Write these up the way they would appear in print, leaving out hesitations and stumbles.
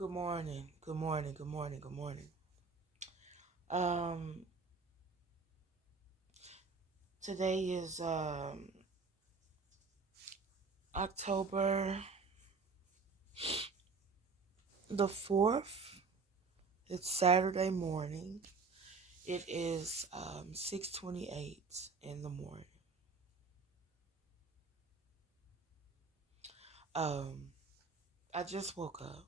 Good morning. Good morning. Good morning. Good morning. Um, Today is October the 4th. It's Saturday morning. It is 6:28 in the morning. Um, I just woke up.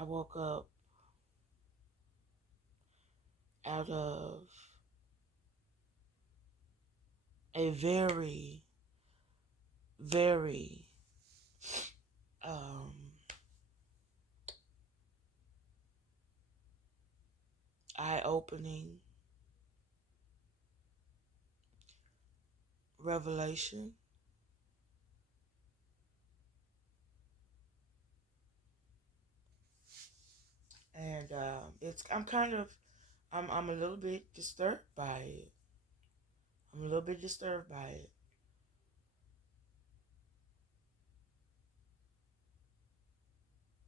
I woke up out of a very, very um eye-opening revelation. And it's I'm a little bit disturbed by it. I'm a little bit disturbed by it.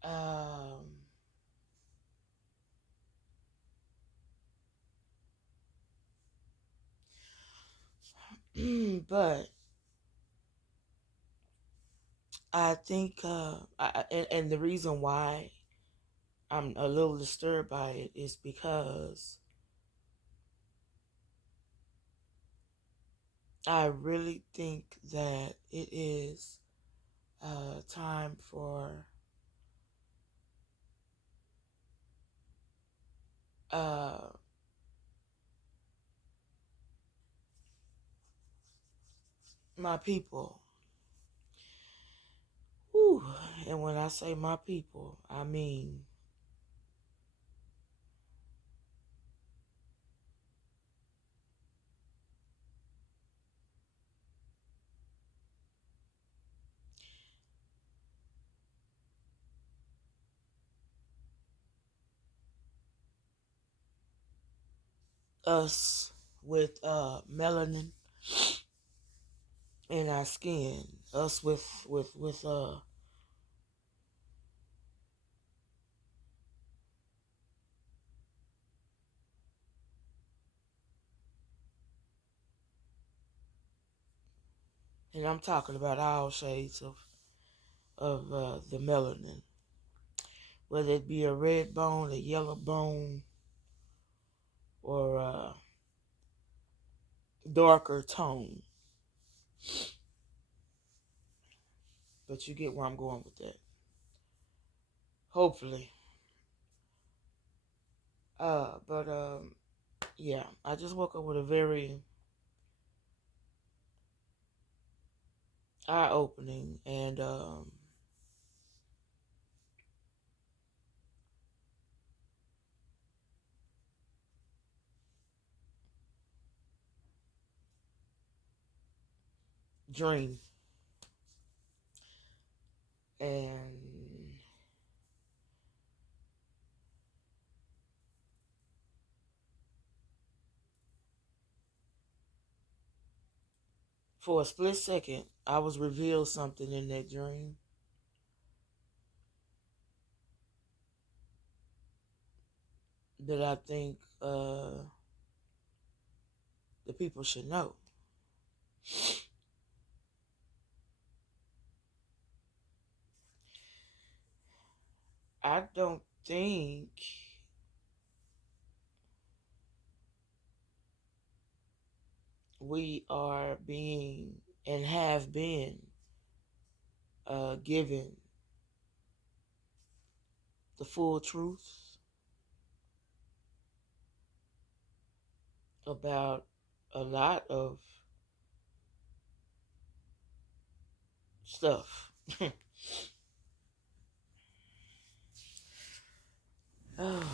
Um, but I think, and the reason why I'm a little disturbed by it is because I really think that it is time for uh, my people. Whew. And when I say my people, I mean us with melanin in our skin, us with and I'm talking about all shades of the melanin, whether it be a red bone, a yellow bone, or a darker tone. But you get where I'm going with that. Hopefully. But yeah, I just woke up with a very eye-opening and dream. And for a split second, I was revealed something in that dream that I think the people should know. I don't think we are being and have been given the full truth about a lot of stuff. Oh,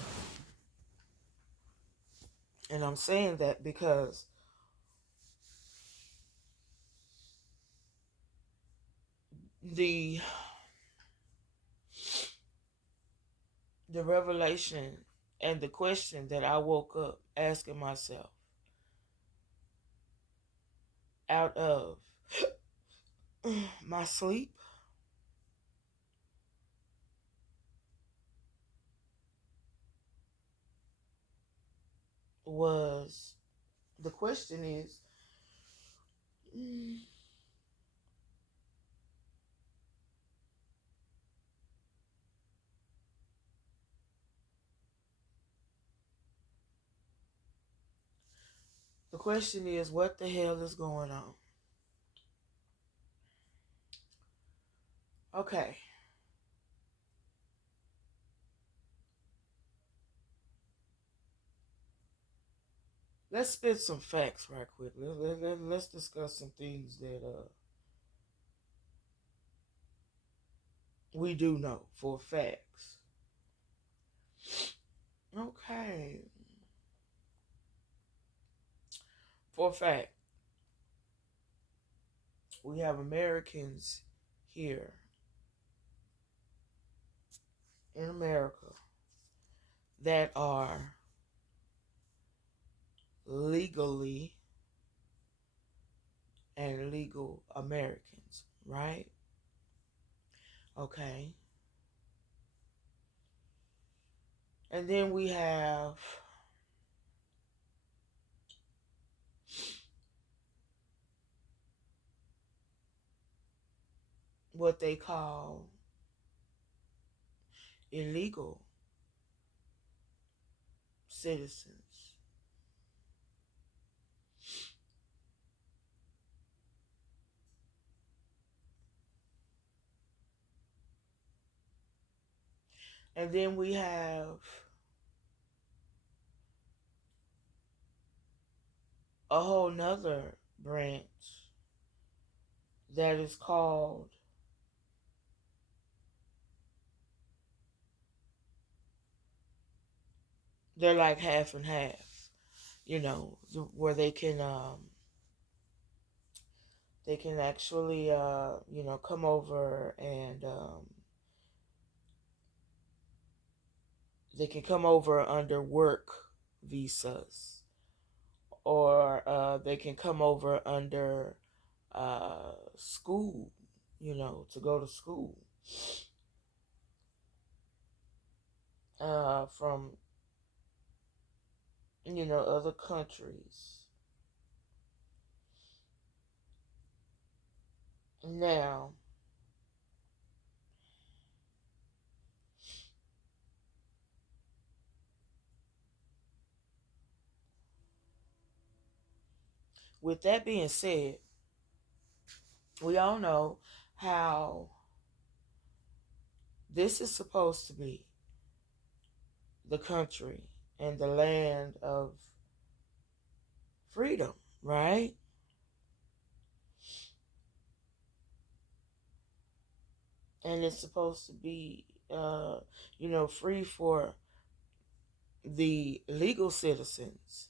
and I'm saying that because the the revelation and the question that I woke up asking myself out of my sleep was, the question is, mm, what the hell is going on? Okay. Let's spit some facts right quick. Let's discuss some things that we do know for facts. Okay. For a fact, we have Americans here in America that are legally and legal Americans, right? Okay. And then we have what they call illegal citizens. And then we have a whole nother branch that is called, they're like half and half, where they can actually come over and they can come over under work visas, or they can come over under school, to go to school from other countries. Now, with that being said, we all know how this is supposed to be the country and the land of freedom, right? And it's supposed to be, free for the legal citizens.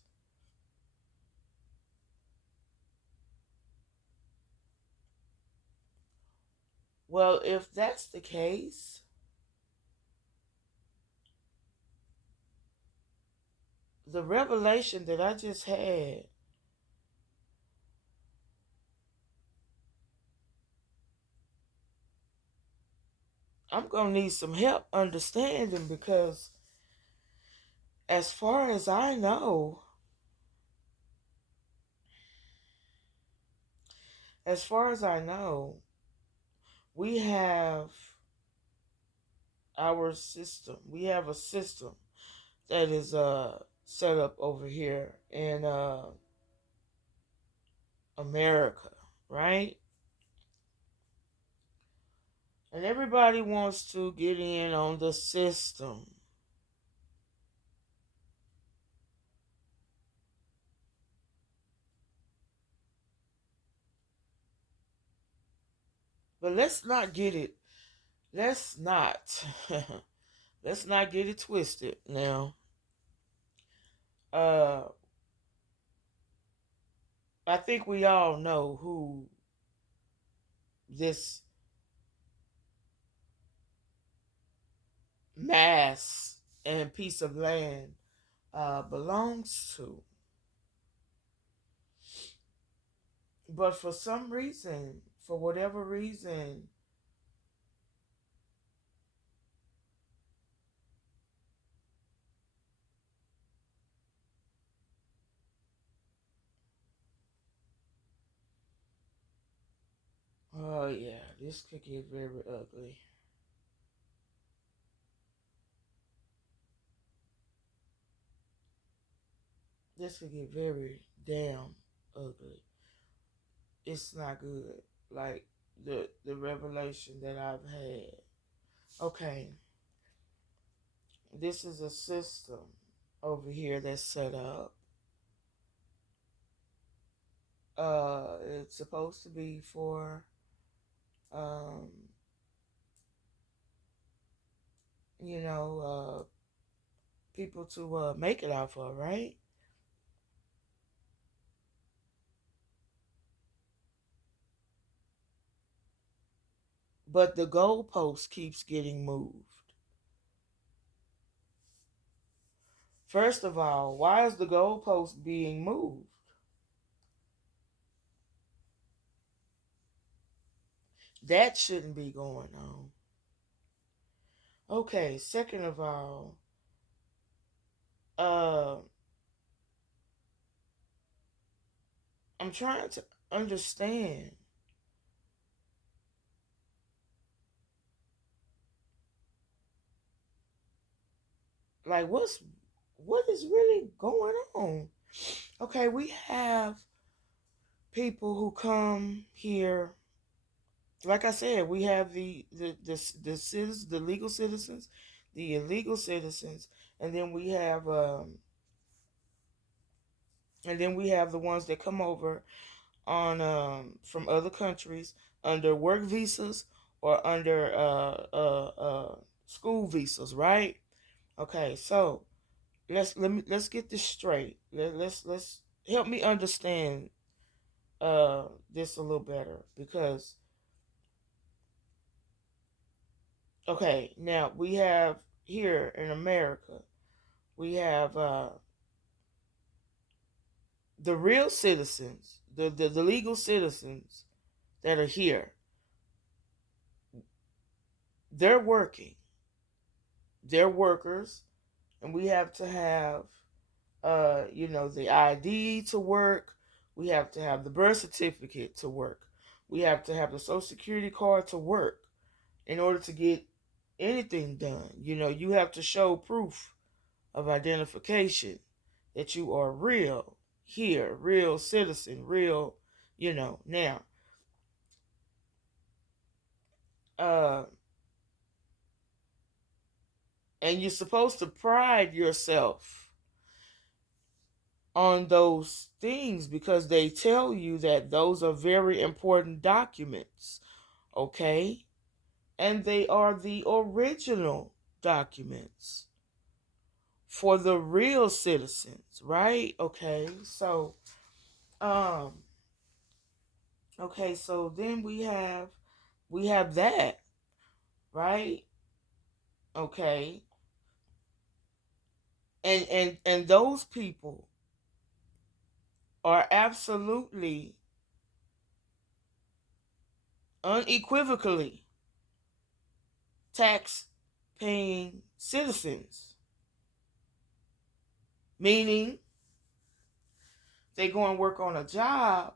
Well, if that's the case, the revelation that I just had, I'm going to need some help understanding, because as far as I know, as far as I know, we have our system. We have a system that is set up over here in America, right? And everybody wants to get in on the system. But let's not get it. Let's not. Let's not get it twisted now. Uh, I think we all know who this mass and piece of land belongs to. But for some reason, for whatever reason, Oh yeah, this could get very ugly. This could get very damn ugly. It's not good. Like the revelation that I've had. Okay, this is a system over here that's set up. It's supposed to be for um, you know, people to make it off of, right? But the goalpost keeps getting moved. First of all, why is the goalpost being moved? That shouldn't be going on. Okay, second of all, uh, I'm trying to understand. Like, what is really going on? Okay, we have people who come here. Like I said, we have the legal citizens, the illegal citizens, and then we have the ones that come over on from other countries under work visas or under school visas, right? Okay, so let's get this straight. Let's help me understand this a little better because okay, now we have here in America we have the real citizens, the legal citizens that are here. They're working, they're workers, and we have to have the ID to work. We have to have the birth certificate to work. We have to have the social security card to work in order to get anything done. You have to show proof of identification that you are real here, real citizen, real, now. Uh, and you're supposed to pride yourself on those things because they tell you that those are very important documents, okay? And they are the original documents for the real citizens, right? Um so then we have that, right? Okay. And those people are absolutely unequivocally tax paying citizens, meaning they go and work on a job,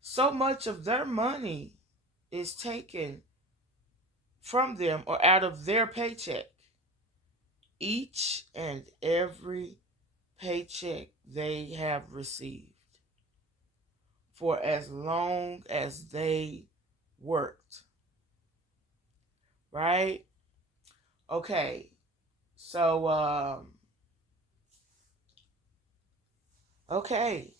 so much of their money is taken from them or out of their paycheck. Each and every paycheck they have received for as long as they worked. Right? Okay. So, okay.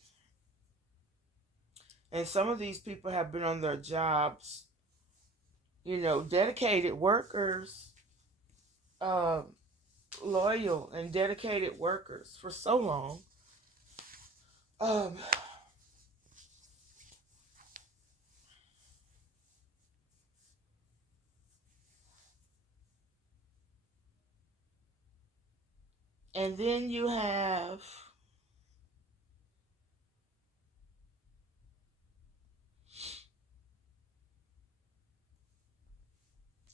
And some of these people have been on their jobs, dedicated workers, uh, loyal and dedicated workers for so long. Um, and then you have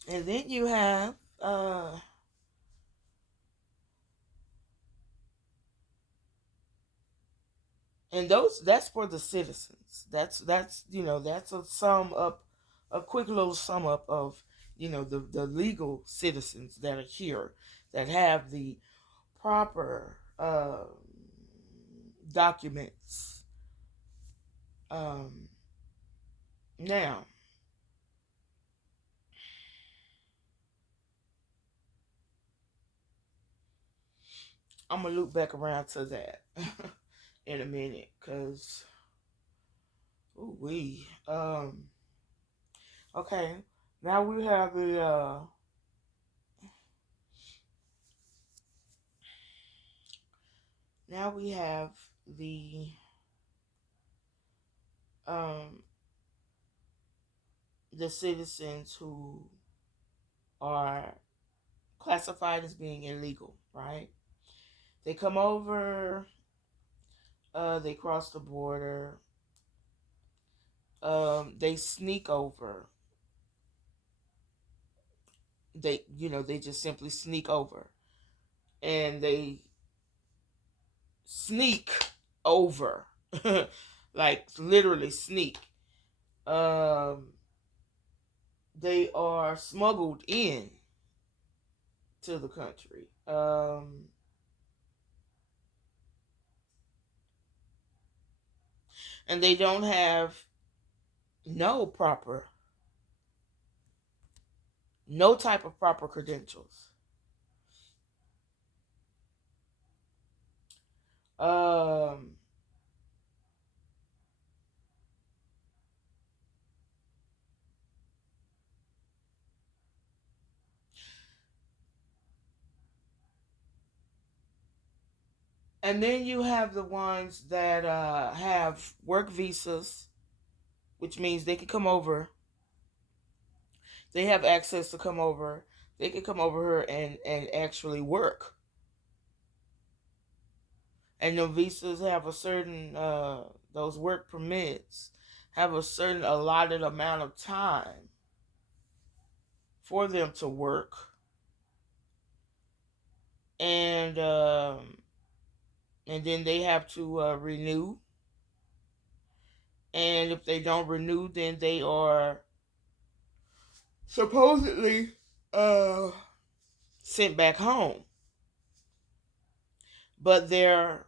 and then you have uh And that's for the citizens. That's a sum up, a quick little sum up of the legal citizens that are here, that have the proper documents. Um, Now I'm gonna loop back around to that in a minute, cause ooh we okay, now we have the now we have the um the citizens who are classified as being illegal, right? They come over, they cross the border, they sneak over. They just simply sneak over, and they sneak over, like literally sneak. Um, they are smuggled in to the country. And they don't have no proper, no type of proper credentials. Um, and then you have the ones that have work visas, which means they can come over. They have access to come over. They can come over here and actually work. And the visas have a certain those work permits have a certain allotted amount of time for them to work, and and then they have to renew. And if they don't renew, then they are supposedly uh, sent back home. But they're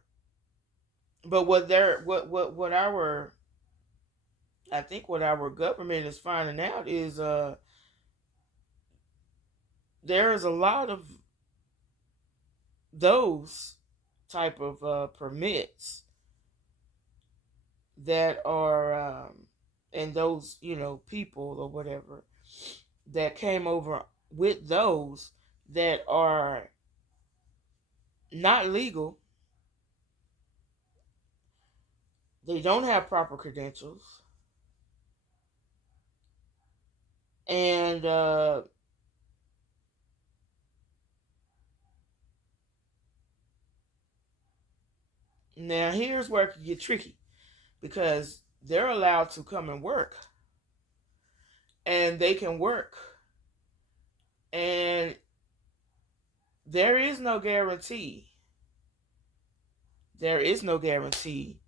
but what our I think what our government is finding out is there is a lot of those type of permits that are and those people or whatever that came over with those that are not legal. They don't have proper credentials, and now here's where it can get tricky, because they're allowed to come and work, and they can work, and there is no guarantee. There is no guarantee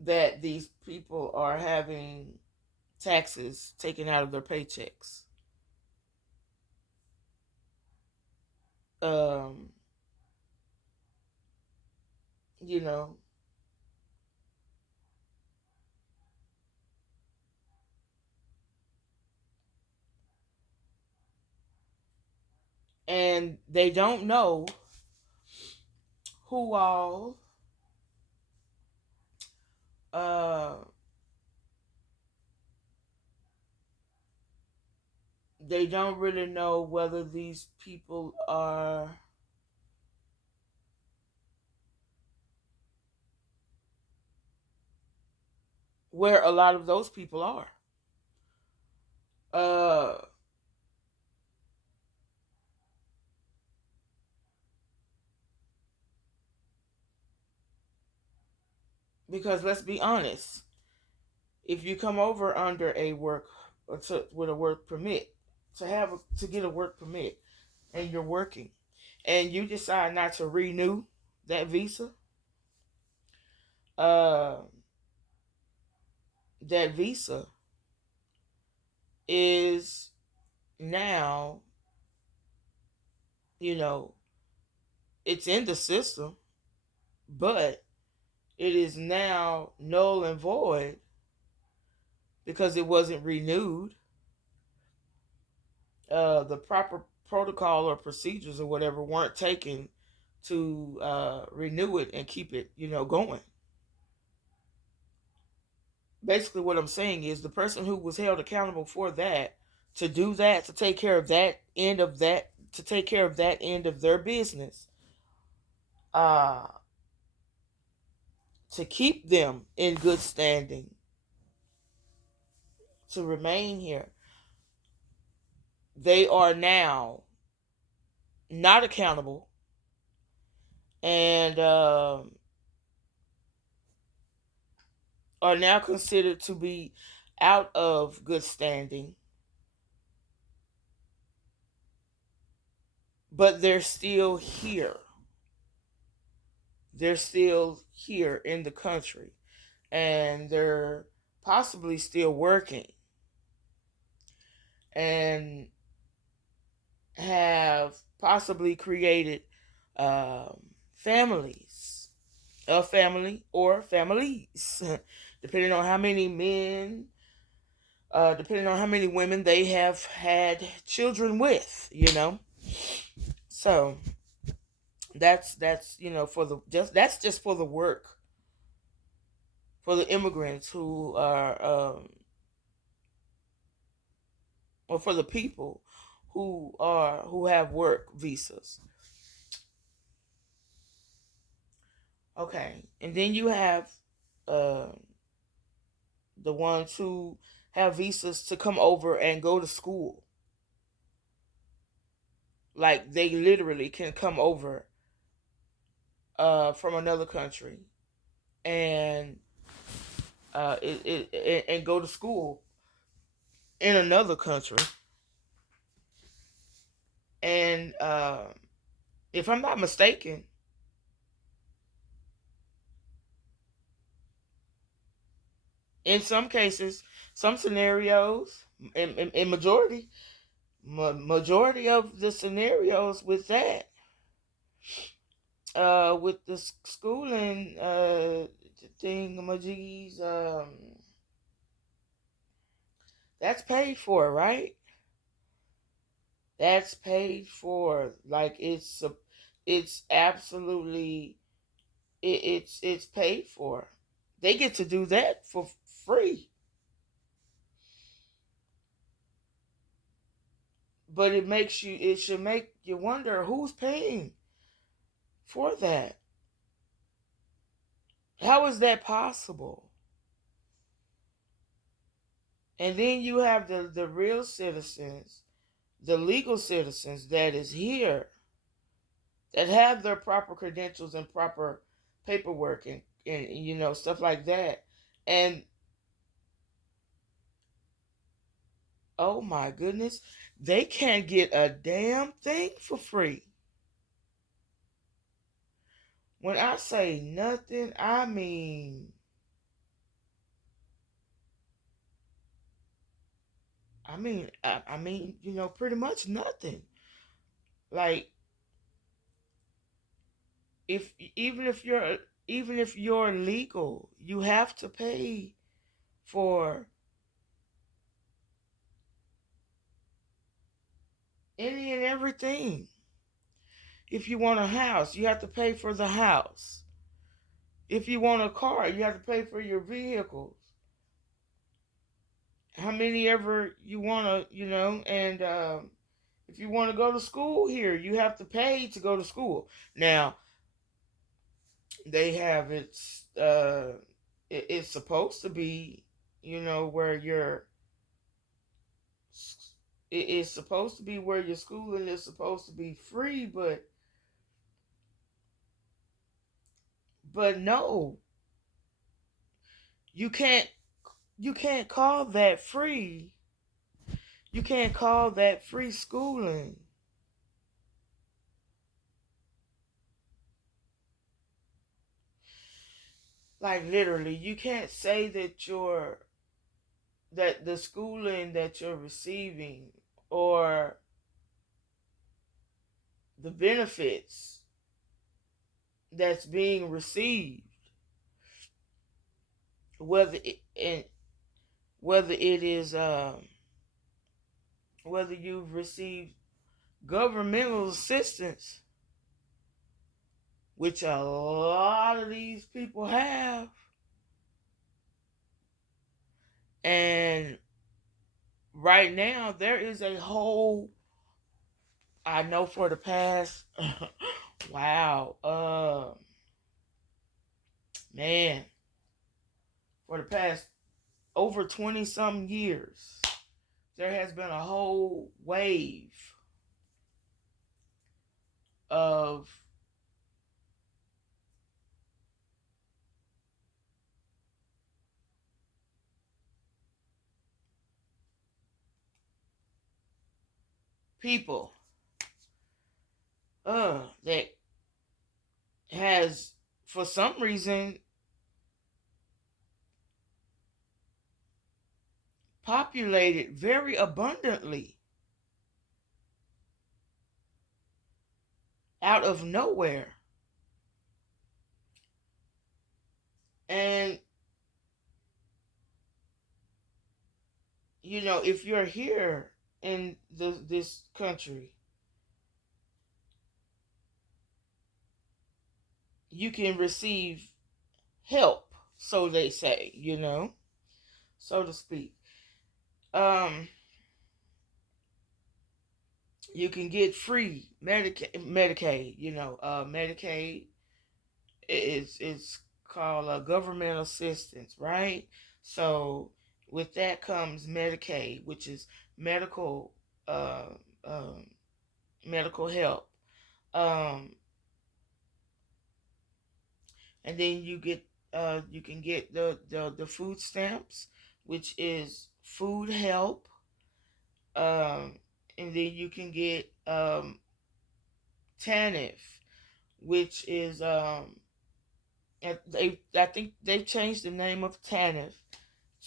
that these people are having taxes taken out of their paychecks. Um, you know, and they don't know who all uh they don't really know whether these people are where a lot of those people are. Uh because let's be honest, if you come over under a work with a work permit, to get a work permit, and you're working, and you decide not to renew that visa, uh, that visa is now, you know, it's in the system, but it is now null and void because it wasn't renewed. The proper protocol or procedures or whatever weren't taken to renew it and keep it, going. Basically, what I'm saying is the person who was held accountable for that, to do that, to take care of that end of that, to take care of that end of their business, uh, to keep them in good standing, to remain here, they are now not accountable and are now considered to be out of good standing, but they're still here. They're still here in the country and they're possibly still working and have possibly created families, a family or families, depending on how many men, depending on how many women they have had children with, So that's for the just for the work for the immigrants who are or for the people who have work visas. Okay, and then you have uh, the ones who have visas to come over and go to school. Like they literally can come over from another country and and go to school in another country. And if I'm not mistaken, in some cases, some scenarios, in majority of the scenarios with that, with the schooling thingamajiggies, that's paid for, right? That's paid for. Like it's absolutely it's paid for. They get to do that for free. But it should make you wonder who's paying for that. How is that possible? And then you have the real citizens, the legal citizens that is here, that have their proper credentials and proper paperwork and stuff like that. And oh my goodness, they can't get a damn thing for free. When I say nothing, I mean, pretty much nothing. Like if even if you're legal, you have to pay for any and everything. If you want a house, you have to pay for the house. If you want a car, you have to pay for your vehicles. How many ever you want to, and if you want to go to school here, you have to pay to go to school. Now, they have it's supposed to be, where it's supposed to be where your schooling is supposed to be free, but no, you can't you can't call that free. You can't call that free schooling. Like literally, you can't say that the schooling that you're receiving or the benefits that's being received, whether it, and whether it is whether you've received governmental assistance, which a lot of these people have, and right now there is a whole, I know for the past wow, man, for the past over 20 some years, there has been a whole wave of people that has, for some reason, populated very abundantly out of nowhere. And, you know, if you're here in this country, you can receive help, so they say, you know, so to speak. Um, you can get free Medicaid, you know, Medicaid it's called government assistance, right? So with that comes Medicaid, which is medical uh, um, medical help, um, and then you can get the food stamps, which is food help, um, and then you can get TANF, which is I think they've changed the name of TANF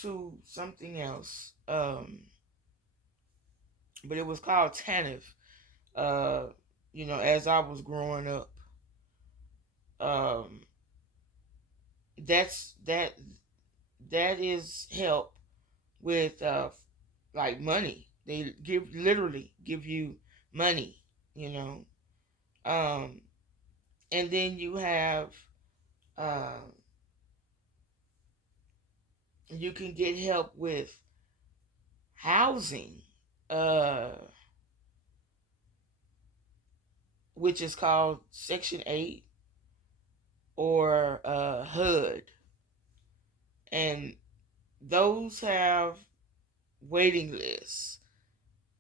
to something else. But it was called TANF. Uh, you know, as I was growing up, um, that that is help with like money. They literally give you money. You know, um, and then you have uh, you can get help with housing. Uh, which is called Section 8 or HUD. And those have waiting lists.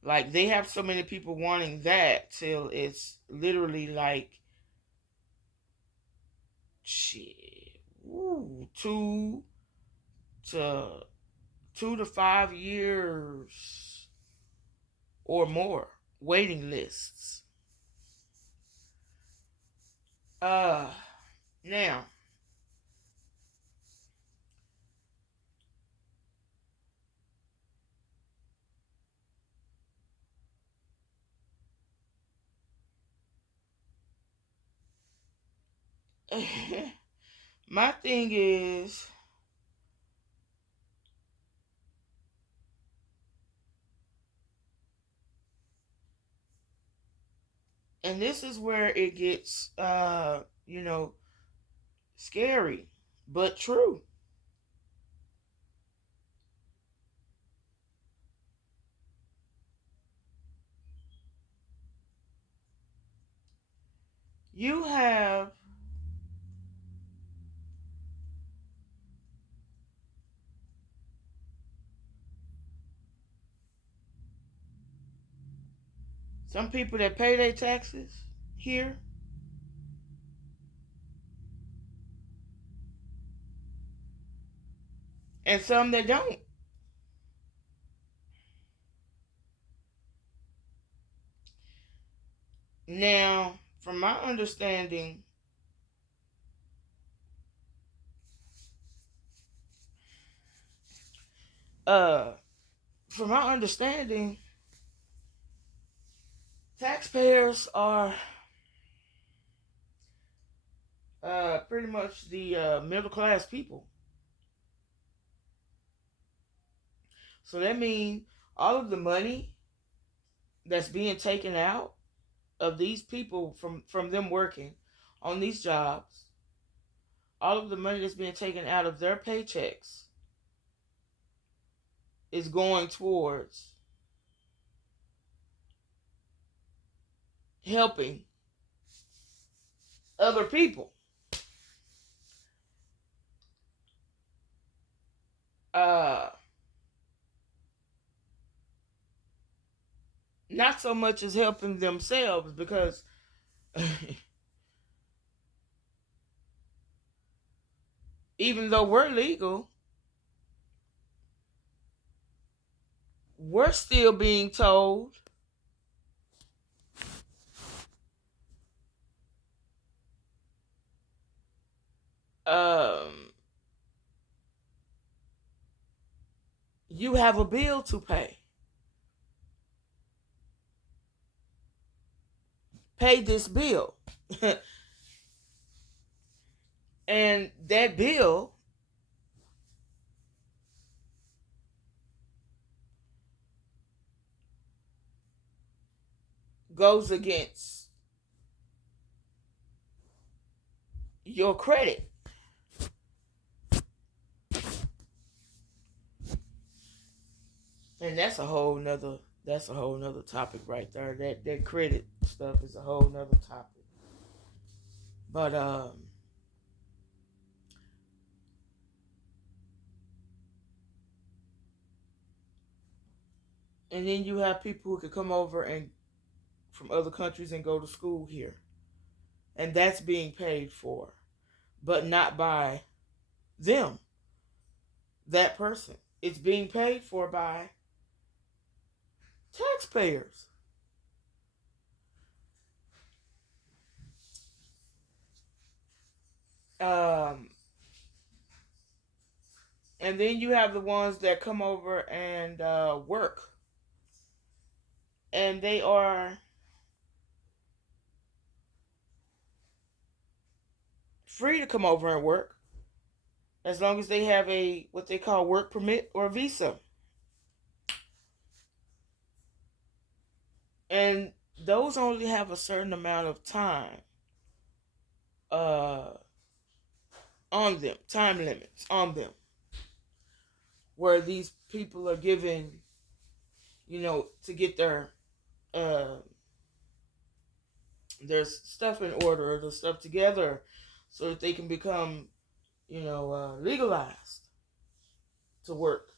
Like they have so many people wanting that till it's literally like shit, ooh, to 2 to 5 years or more waiting lists. Uh Now my thing is, and this is where it gets you know, scary but true. You have some people that pay their taxes here and some that don't. Now, from my understanding, Uh, from my understanding, taxpayers are pretty much the middle class people. So that means all of the money that's being taken out of these people from them working on these jobs, all of the money that's being taken out of their paychecks is going towards helping other people. Uh, Not so much as helping themselves because even though we're legal, we're still being told um, you have a bill to pay. Pay this bill. And that bill goes against your credit. And that's a whole nother topic right there. That credit stuff is a whole nother topic. But and then you have people who can come over and from other countries and go to school here. And that's being paid for, but not by them, that person. It's being paid for by taxpayers. Um, and then you have the ones that come over and work, and they are free to come over and work as long as they have a what they call work permit or visa. And those only have a certain amount of time uh, on them, time limits on them, where these people are given, to get uh, their stuff in order, their stuff together, so that they can become, legalized to work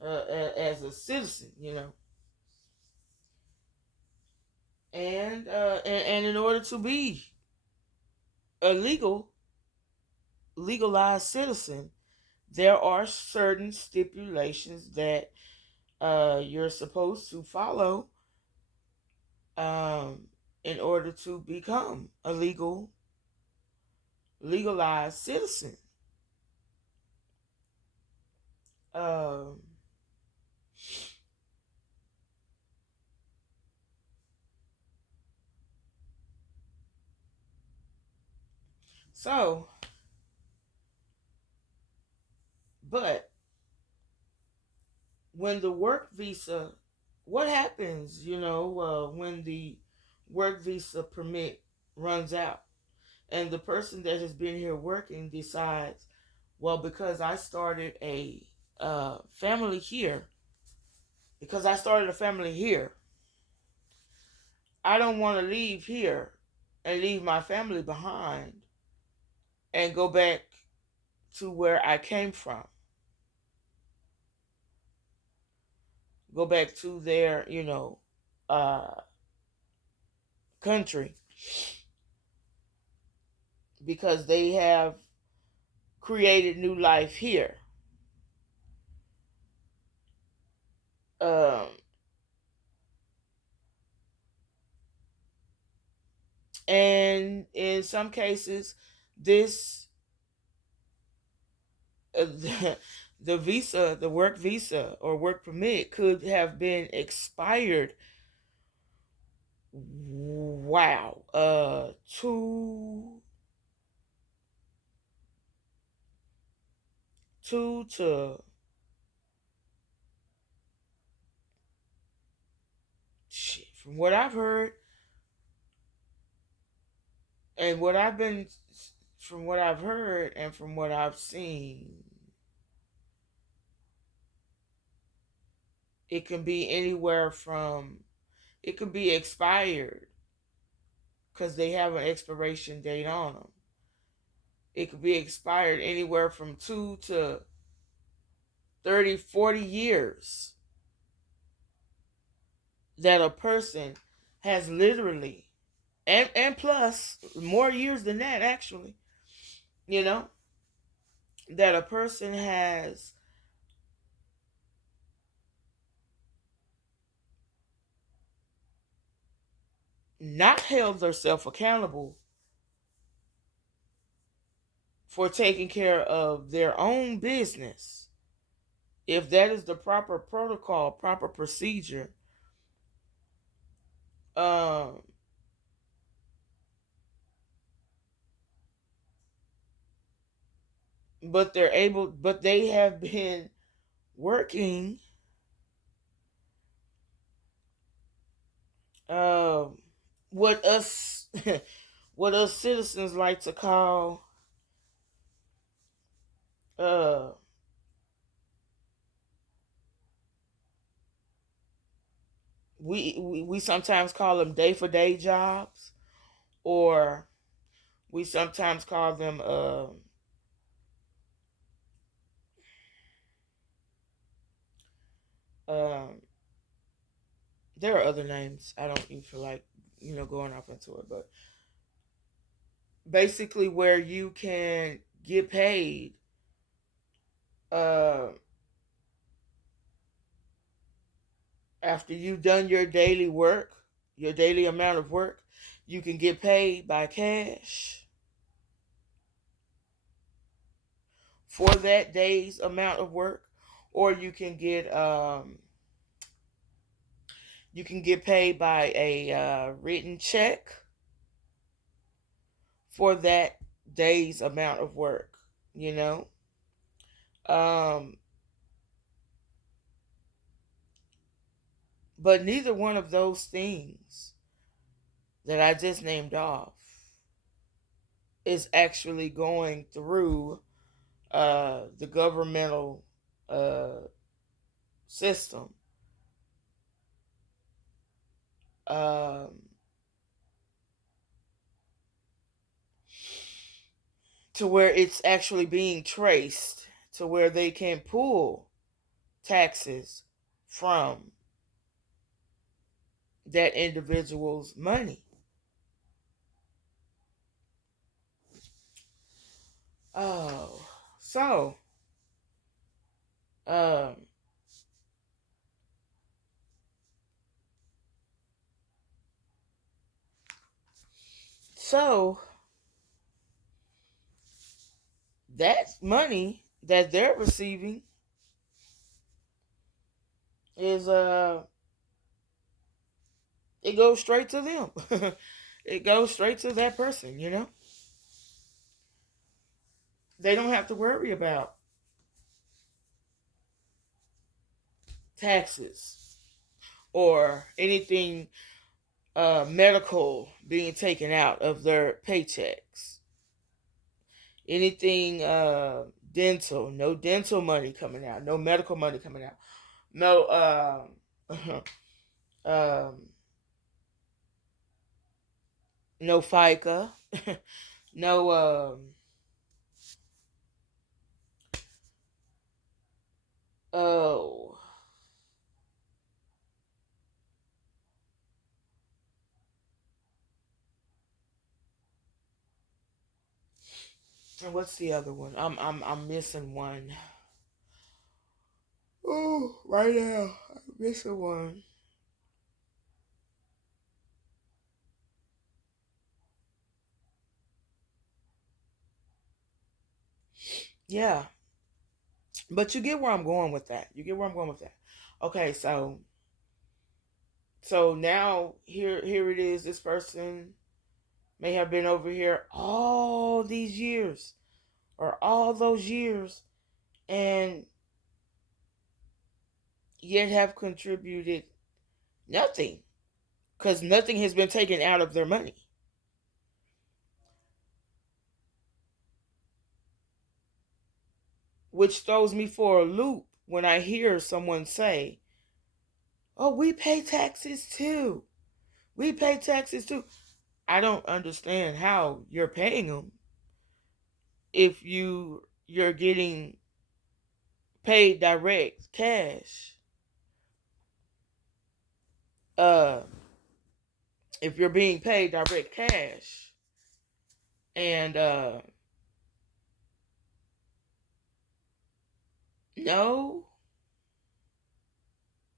as a citizen, and in order to be a legalized citizen, there are certain stipulations that you're supposed to follow um, in order to become a legalized citizen. Um, so, but when the work visa, what happens, when the work visa permit runs out and the person that has been here working decides, well, because I started a family here, I don't want to leave here and leave my family behind and go back to where I came from, go back to their, uh, country because they have created new life here. Um, and in some cases, this uh, the visa, the work visa or work permit could have been expired. Wow. 2 to shit. From what I've heard and what I've been, from what I've heard and from what I've seen, it can be anywhere from, it could be expired because they have an expiration date on them. It could be expired anywhere from 2 to 30, 40 years that a person has literally, and plus more years than that actually, you know, that a person has not held themselves accountable for taking care of their own business. If that is the proper protocol, proper procedure, um, but they have been working, um, what us, what us citizens like to call, uh, we sometimes call them day for day jobs, or we sometimes call them um, there are other names. I don't even feel like, going off into it, but basically where you can get paid uh, after you've done your daily work, your daily amount of work. You can get paid by cash for that day's amount of work, or you can get paid by a written check for that day's amount of work. You know, um, but neither one of those things that I just named off is actually going through the governmental uh, system, um, to where it's actually being traced to where they can pull taxes from that individual's money. Oh, so um, so that money that they're receiving is it goes straight to them. It goes straight to that person. They don't have to worry about taxes or anything medical being taken out of their paychecks. Anything dental, no dental money coming out, no medical money coming out, no um, no FICA, no oh, and what's the other one? I'm missing one. Oh, right now I'm missing one. Yeah, But you get where I'm going with that. You get where I'm going with that. Okay, so now here it is. This person may have been over here all these years or all those years and yet have contributed nothing because nothing has been taken out of their money. Which throws me for a loop when I hear someone say, "Oh, we pay taxes too. We pay taxes too." I don't understand how you're paying them if you're getting paid direct cash. Uh, if you're being paid direct cash, and no,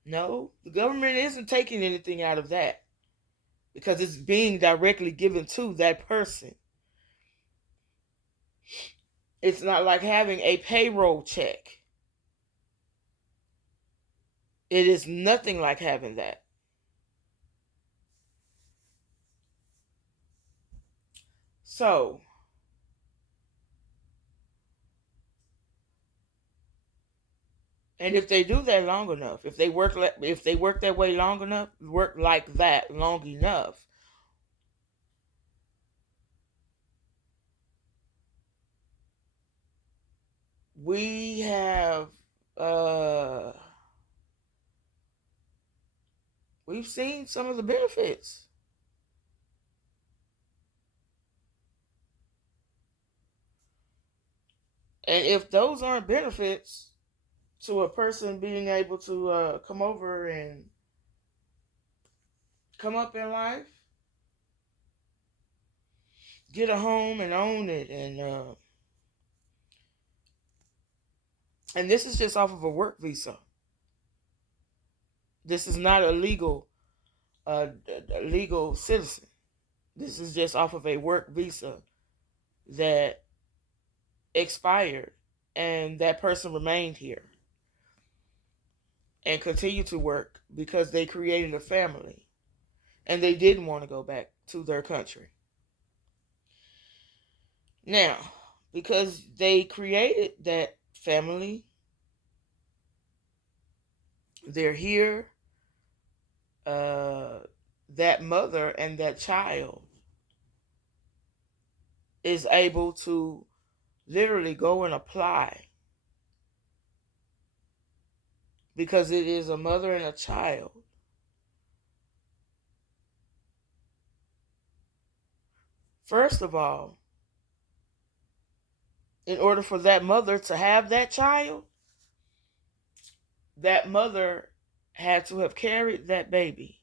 no, the government isn't taking anything out of that because it's being directly given to that person. It's not like having a payroll check. It is nothing like having that. So, and if they do that long enough, if they work that way long enough, work like that long enough, we have uh we've seen some of the benefits. And if those aren't benefits to a person being able to come over and come up in life, get a home and own it, and this is just off of a work visa. This is not a legal citizen. This is just off of a work visa that expired, and that person remained here and continued to work because they created a family and they didn't want to go back to their country. Now, because they created that family, they're here. Uh, that mother and that child is able to literally go and apply because it is a mother and a child. First of all, in order for that mother to have that child, that mother had to have carried that baby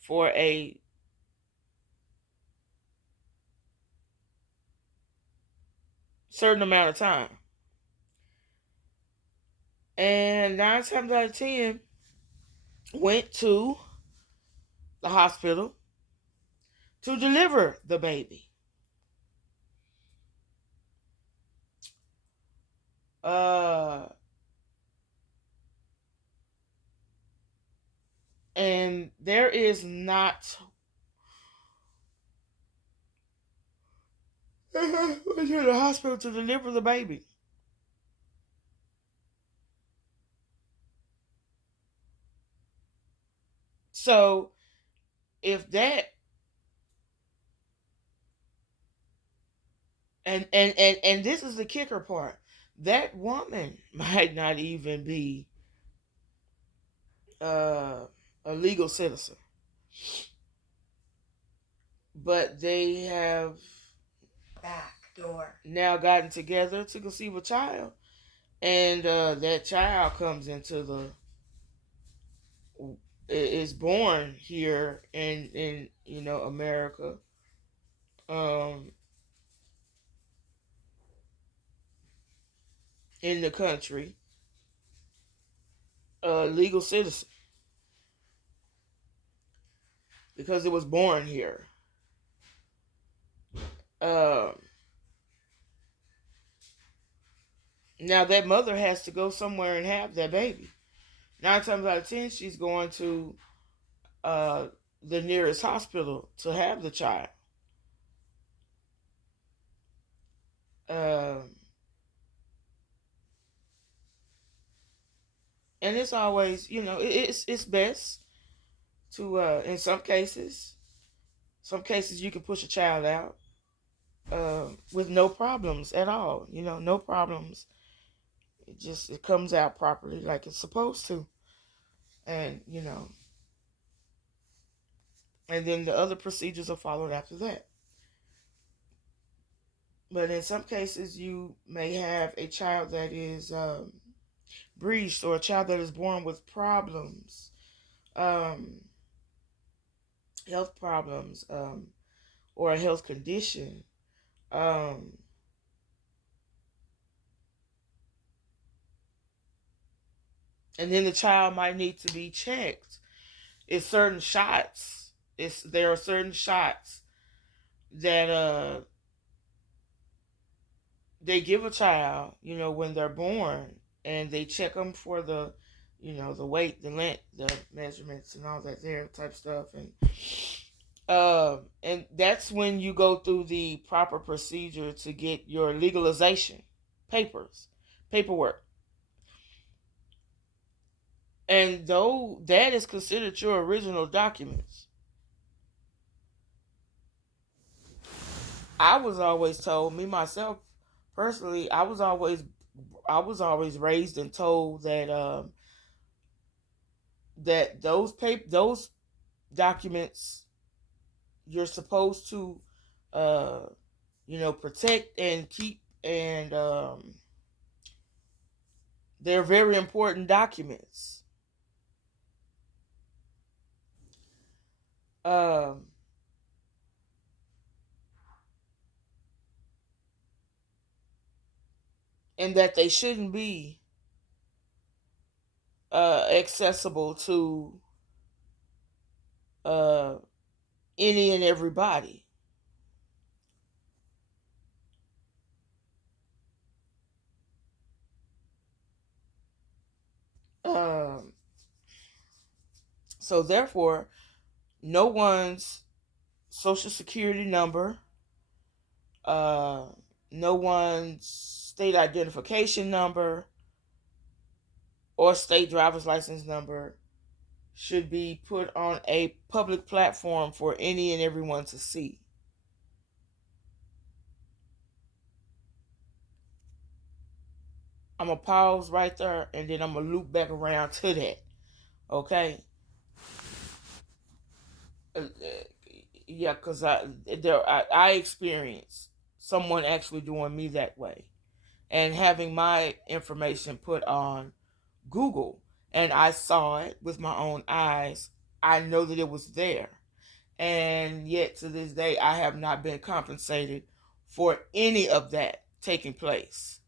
for a certain amount of time. And 9 times out of 10, went to the hospital to deliver the baby. Uh, and there is not. Went to the hospital to deliver the baby. So if that and this is the kicker part, that woman might not even be uh, a legal citizen, but they have back door now gotten together to conceive a child, and that child comes into the is born here in America, um, in the country, a legal citizen because it was born here. Um, Now that mother has to go somewhere and have that baby. 9 times out of 10, she's going to uh, the nearest hospital to have the child. Um, and it's always, it's best to, in some cases you can push a child out with no problems at all. No problems. It comes out properly like it's supposed to, and and then the other procedures are followed after that. But in some cases, you may have a child that is breached, or a child that is born with problems, um, health problems, or a health condition. Um, and then the child might need to be checked. It's certain shots. There are certain shots that they give a child, when they're born, and they check them for the weight, the length, the measurements, and all that there type stuff, and that's when you go through the proper procedure to get your legalization paperwork, and though that is considered your original documents. I was always told, me myself personally, I was always raised and told that those documents you're supposed to uh protect and keep, and they're very important documents. Um and that they shouldn't be accessible to uh any and everybody. Um so therefore, no one's social security number, uh no one's state identification number or state driver's license number should be put on a public platform for any and everyone to see. I'm going to pause right there, and then I'm going to loop back around to that. Okay? Uh, yeah, because I experienced someone actually doing me that way, and having my information put on Google, and I saw it with my own eyes. I know that it was there. And yet to this day, I have not been compensated for any of that taking place.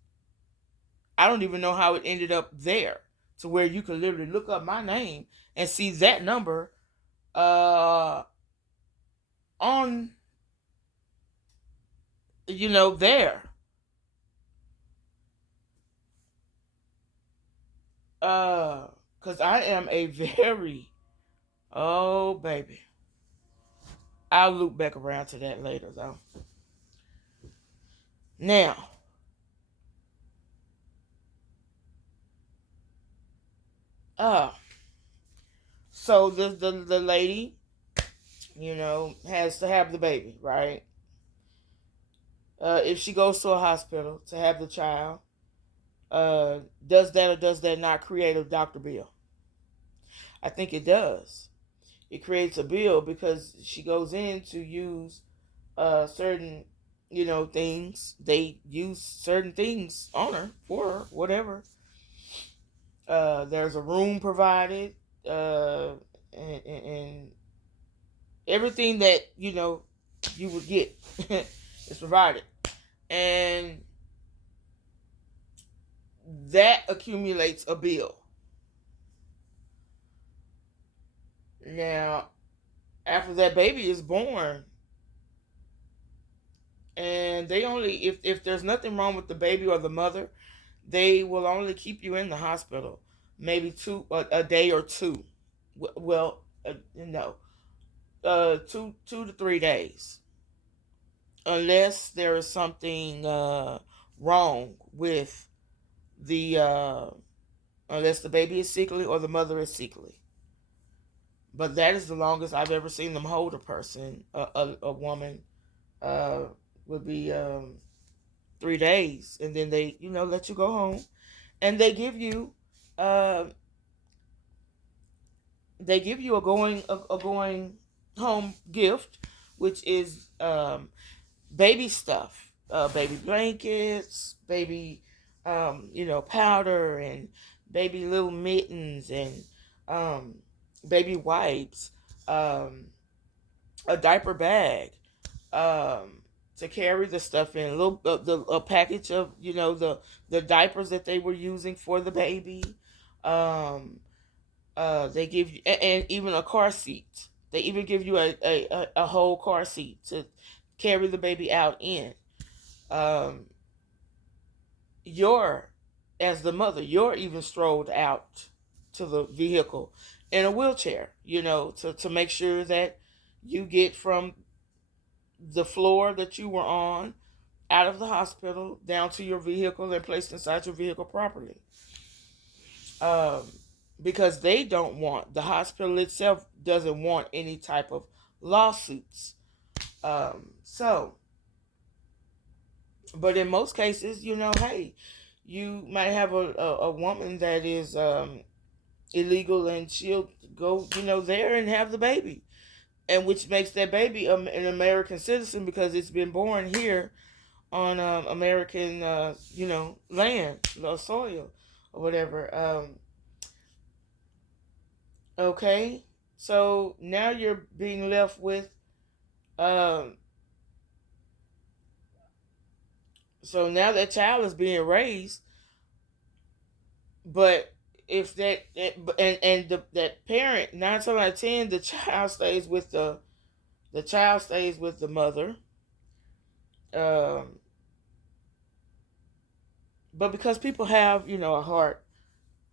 I don't even know how it ended up there, to where you can literally look up my name and see that number uh, on, there. Because I am a very, oh, baby. I'll loop back around to that later, though. Now, uh, so the lady, has to have the baby, right? If she goes to a hospital to have the child, does that or does that not create a doctor bill? I think it does. It creates a bill because she goes in to use certain, things. They use certain things on her, for her, whatever. There's a room provided, and everything that you would get is provided, and that accumulates a bill. Now, after that baby is born, and they only, if there's nothing wrong with the baby or the mother, they will only keep you in the hospital maybe a day or two. Well, no, 2 to 3 days, unless there is something wrong with the unless the baby is sickly or the mother is sickly. But that is the longest I've ever seen them hold a person, a woman, uh, would be 3 days, and then they, let you go home, and uh, they give you a going home gift, which is baby stuff, baby blankets, baby, powder, and baby little mittens, and um, baby wipes, um, a diaper bag, um, to carry the stuff in, a package of the diapers that they were using for the baby. Um, they give you, and even a car seat. They even give you a whole car seat to carry the baby out in. Um, you're, as the mother, you're even strolled out to the vehicle in a wheelchair, to make sure that you get from the floor that you were on out of the hospital down to your vehicle and placed inside your vehicle properly. Um, because the hospital itself doesn't want any type of lawsuits. So, but in most cases, hey, you might have a woman that is illegal, and she'll go, there and have the baby, and which makes that baby an American citizen because it's been born here on American, land, soil, or whatever. Okay, so now you're being left with, um, so now that child is being raised, but if that and that parent, 9 times out of 10, the child stays with the mother, um, but because people have a heart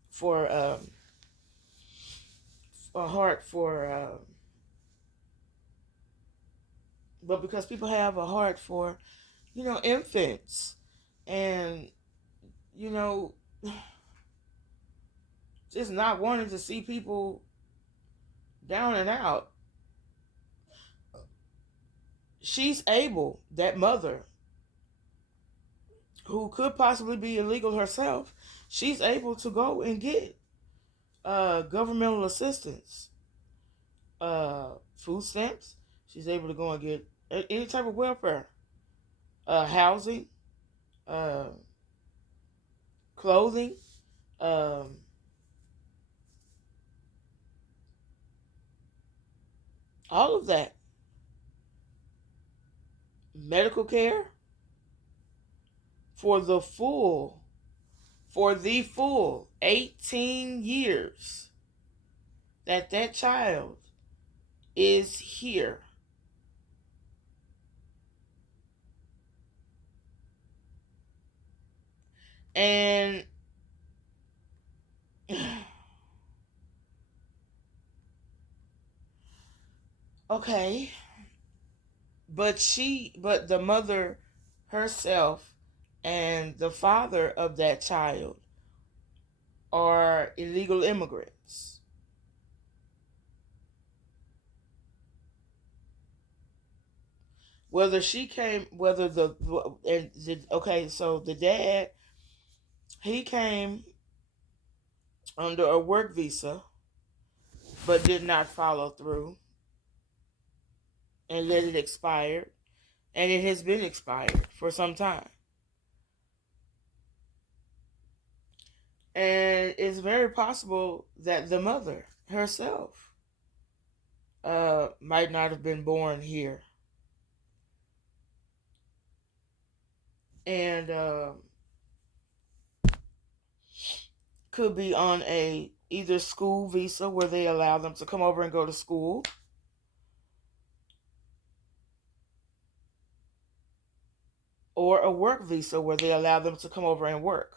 for a heart for but because people have a heart for infants, and you know just not wanting to see people down and out, that mother who could possibly be illegal herself, she's able to go and get governmental assistance, food stamps. She's able to go and get any type of welfare, housing, uh, clothing, um, all of that, medical care for the full 18 years that child is here. And okay, but the mother herself and the father of that child are illegal immigrants. Whether she came, whether the and the, okay, so the dad, he came under a work visa, but did not follow through and let it expire, and it has been expired for some time. And it's very possible that the mother herself might not have been born here, and could be on a either school visa where they allow them to come over and go to school, or a work visa where they allow them to come over and work.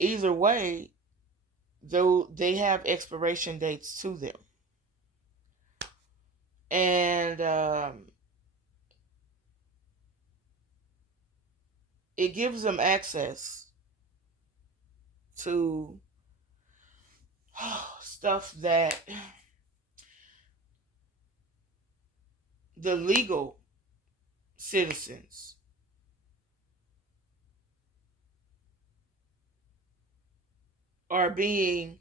either way, though they have expiration dates to them, and it gives them access to stuff that the legal citizens are being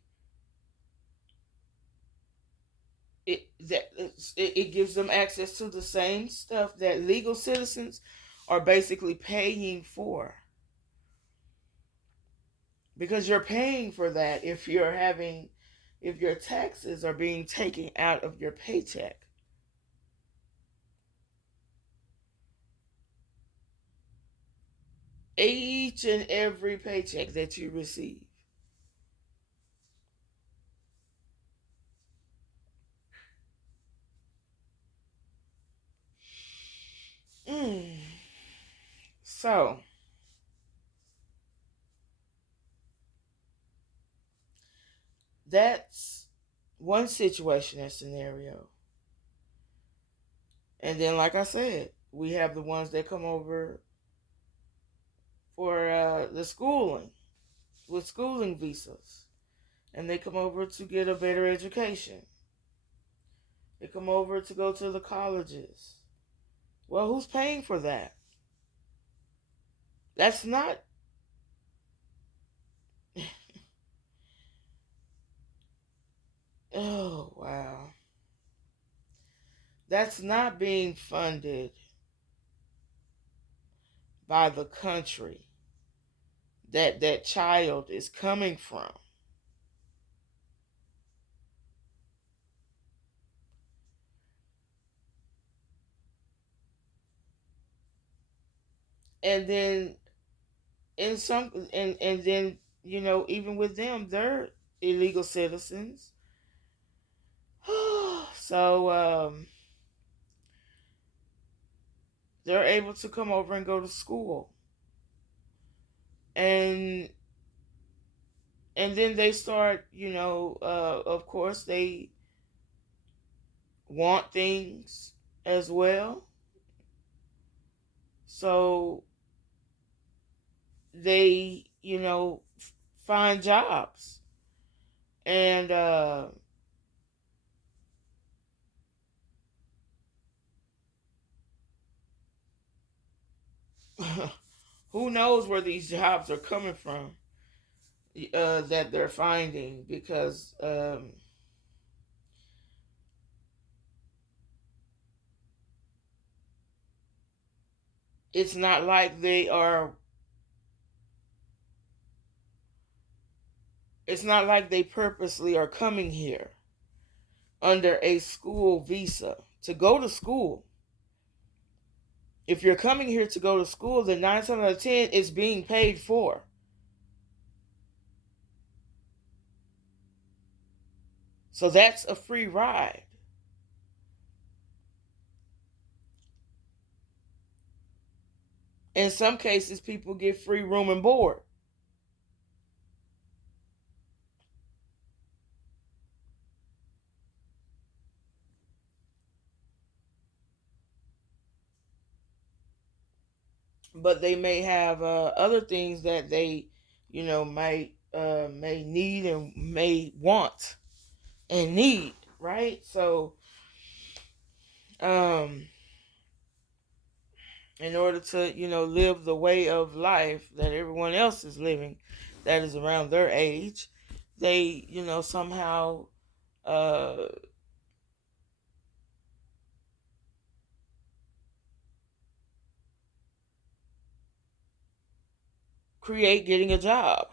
it gives them access to the same stuff that legal citizens are basically paying for, because you're paying for that if your taxes are being taken out of your paycheck. Each and every paycheck that you receive. Mm. So that's one situation and scenario. And then, like I said, we have the ones that come over for the schooling, with schooling visas. And they come over to get a better education. They come over to go to the colleges. Well, who's paying for that? That's not. Oh, wow. That's not being funded by the country that that child is coming from. And then and then, even with them, they're illegal citizens. So they're able to come over and go to school. And then they start, of course they want things as well. So they, find jobs. And who knows where these jobs are coming from, that they're finding, because it's not like they purposely are coming here under a school visa to go to school. If you're coming here to go to school, then 9 times out of 10 it's being paid for. So that's a free ride. In some cases, people get free room and board. But they may have other things that they, may need and may want and need, right? So, um, in order to, live the way of life that everyone else is living, that is around their age, they, somehow uh, create getting a job.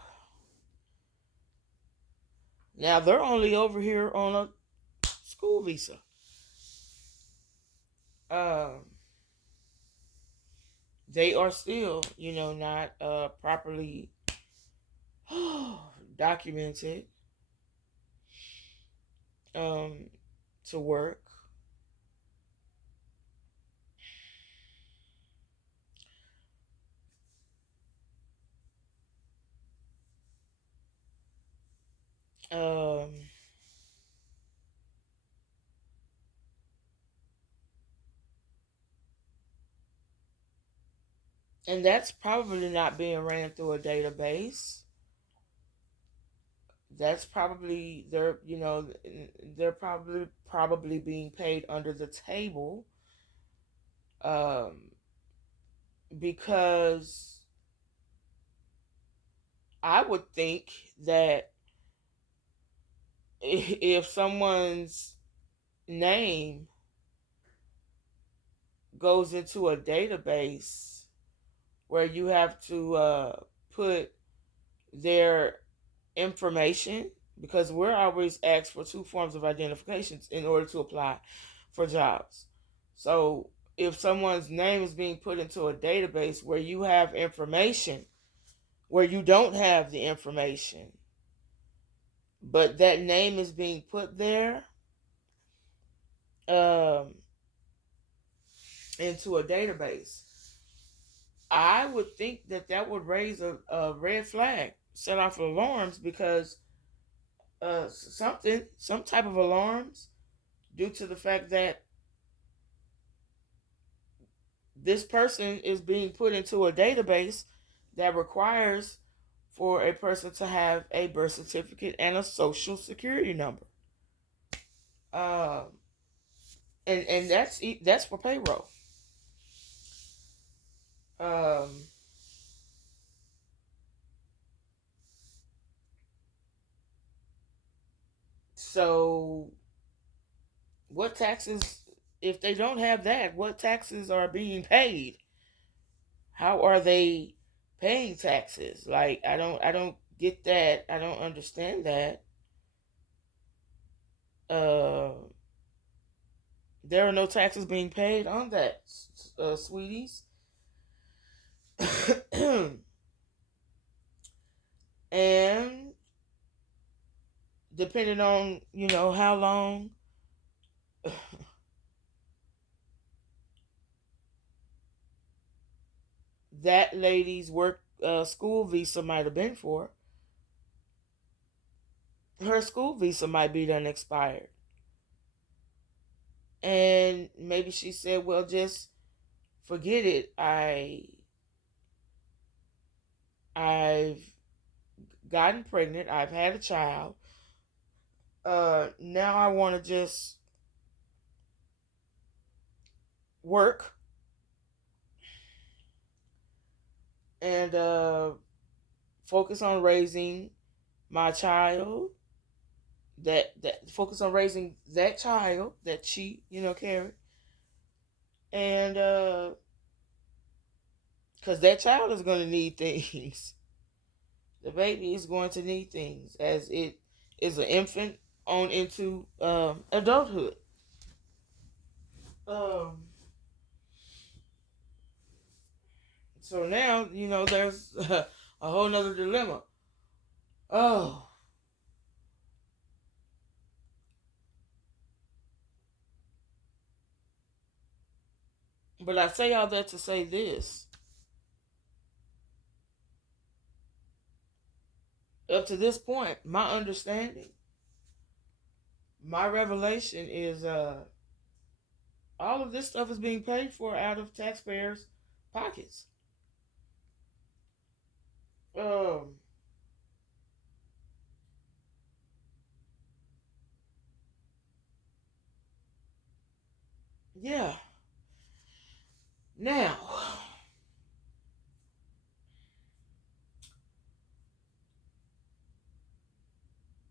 Now they're only over here on a school visa. Um, they are still, not properly documented um, to work. And that's probably not being ran through a database. That's probably they're probably being paid under the table, um, because I would think that if someone's name goes into a database where you have to put their information, because we're always asked for two forms of identifications in order to apply for jobs. So if someone's name is being put into a database where you have information, where you don't have the information, but that name is being put there, um, into a database, I would think that that would raise a red flag, set off alarms, because some type of alarms, due to the fact that this person is being put into a database that requires for a person to have a birth certificate and a social security number. Um, and that's for payroll. Um, so what taxes, if they don't have that, what taxes are being paid? How are they paying taxes? Like, I don't get that. I don't understand that. Uh, there are no taxes being paid on that, sweeties. And depending on how long that lady's work school visa might have been for, her school visa might be done expired. And maybe she said, well, just forget it. I've gotten pregnant, I've had a child. Now I want to just work and focus on raising my child, that focus on raising that child that she carried. And because that child is going to need things. The baby is going to need things as it is an infant on into adulthood. Um, so now there's a whole nother dilemma. Oh, but I say all that to say this: up to this point, my understanding, my revelation is all of this stuff is being paid for out of taxpayers' pockets. Um, yeah. Now,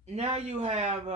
now you have